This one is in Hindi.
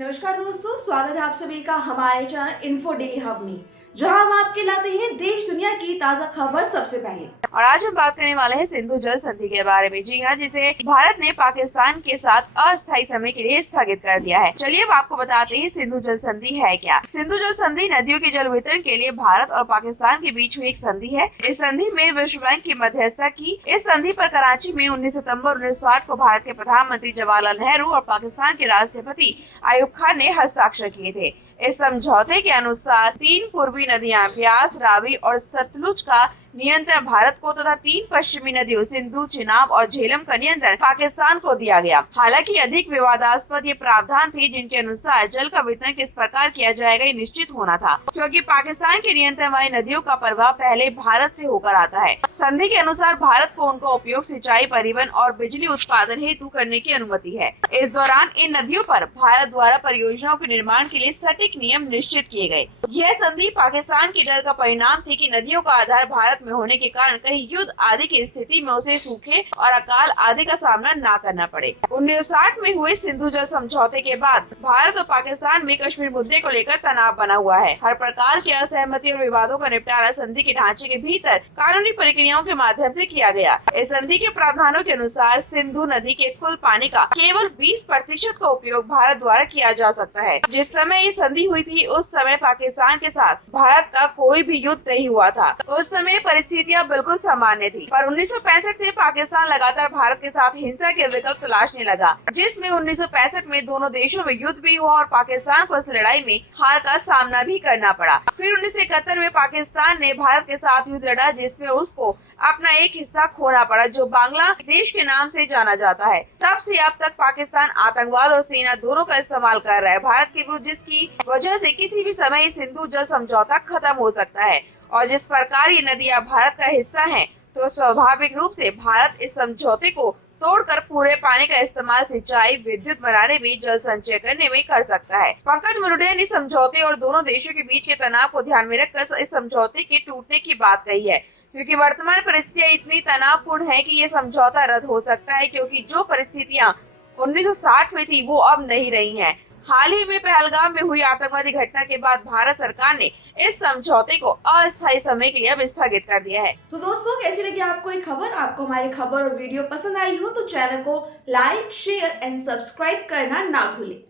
नमस्कार दोस्तों, स्वागत है आप सभी का हमारे चैनल इन्फो डेली हब में, जहां हम आपके लाते हैं देश दुनिया की ताजा खबर सबसे पहले। और आज हम बात करने वाले हैं सिंधु जल संधि के बारे में। जी हाँ, जिसे भारत ने पाकिस्तान के साथ अस्थायी समय के लिए स्थगित कर दिया है। चलिए अब आपको बताते हैं सिंधु जल संधि है क्या। सिंधु जल संधि नदियों के जल वितरण के लिए भारत और पाकिस्तान के बीच हुई एक संधि है। इस संधि में विश्व बैंक की मध्यस्थता की। इस संधि पर कराची में 19 सितंबर 1960 को भारत के प्रधानमंत्री जवाहरलाल नेहरू और पाकिस्तान के राष्ट्रपति अयूब खान ने हस्ताक्षर किए थे। इस समझौते के अनुसार 3 पूर्वी नदियां ब्यास, रावी और सतलुज का नियंत्रण भारत को तथा 3 पश्चिमी नदियों सिंधु, चिनाब और झेलम का नियंत्रण पाकिस्तान को दिया गया। हालांकि अधिक विवादास्पद ये प्रावधान थे, जिनके अनुसार जल का वितरण किस प्रकार किया जाएगा ये निश्चित होना था, क्योंकि पाकिस्तान के नियंत्रण वाली नदियों का प्रवाह पहले भारत से होकर आता है। संधि के अनुसार भारत को उनका उपयोग सिंचाई, परिवहन और बिजली उत्पादन हेतु करने की अनुमति है। इस दौरान इन नदियों पर भारत द्वारा परियोजनाओं के निर्माण के लिए सटीक नियम निश्चित किए गए। यह संधि पाकिस्तान की डर का परिणाम थी कि नदियों का आधार भारत में होने के कारण कहीं युद्ध आदि की स्थिति में उसे सूखे और अकाल आदि का सामना न करना पड़े। 1960 में हुए सिंधु जल समझौते के बाद भारत और पाकिस्तान में कश्मीर मुद्दे को लेकर तनाव बना हुआ है। हर प्रकार की असहमति और विवादों का निपटारा संधि के ढांचे के भीतर कानूनी प्रक्रियाओं के माध्यम से किया गया। इस संधि के प्रावधानों के अनुसार सिंधु नदी के कुल पानी का केवल 20% का उपयोग भारत द्वारा किया जा सकता है। जिस समय ये संधि हुई थी उस समय पाकिस्तान के साथ भारत का कोई भी युद्ध नहीं हुआ था। उस समय परिस्थितियां बिल्कुल सामान्य थी, पर 1965 से पाकिस्तान लगातार भारत के साथ हिंसा के विकल्प तलाशने लगा, जिसमें 1965 में दोनों देशों में युद्ध भी हुआ और पाकिस्तान को इस लड़ाई में हार का सामना भी करना पड़ा। फिर 1971 में पाकिस्तान ने भारत के साथ युद्ध लड़ा, जिसमें उसको अपना एक हिस्सा खोना पड़ा, जो बांग्लादेश के नाम से जाना जाता है। तब से अब तक पाकिस्तान आतंकवाद और सेना दोनों का इस्तेमाल कर रहा है भारत के विरुद्ध, जिसकी वजह से किसी भी समय सिंधु जल समझौता खत्म हो सकता है। और जिस प्रकार ये नदियां भारत का हिस्सा हैं, तो स्वाभाविक रूप से भारत इस समझौते को तोड़कर पूरे पानी का इस्तेमाल सिंचाई, विद्युत बनाने में, जल संचय करने में कर सकता है। पंकज मुंडे ने समझौते और दोनों देशों के बीच के तनाव को ध्यान में रखकर इस समझौते के टूटने की बात कही है, क्योंकि वर्तमान परिस्थितियां इतनी तनावपूर्ण है कि ये समझौता रद्द हो सकता है, क्योंकि जो परिस्थितियां 1960 में थी वो अब नहीं रही हैं। हाल ही में पहलगाम में हुई आतंकवादी घटना के बाद भारत सरकार ने इस समझौते को अस्थायी समय के लिए अब स्थगित कर दिया है। तो दोस्तों, कैसी लगी आपको ये खबर? आपको हमारी खबर और वीडियो पसंद आई हो तो चैनल को लाइक, शेयर एंड सब्सक्राइब करना ना भूलें।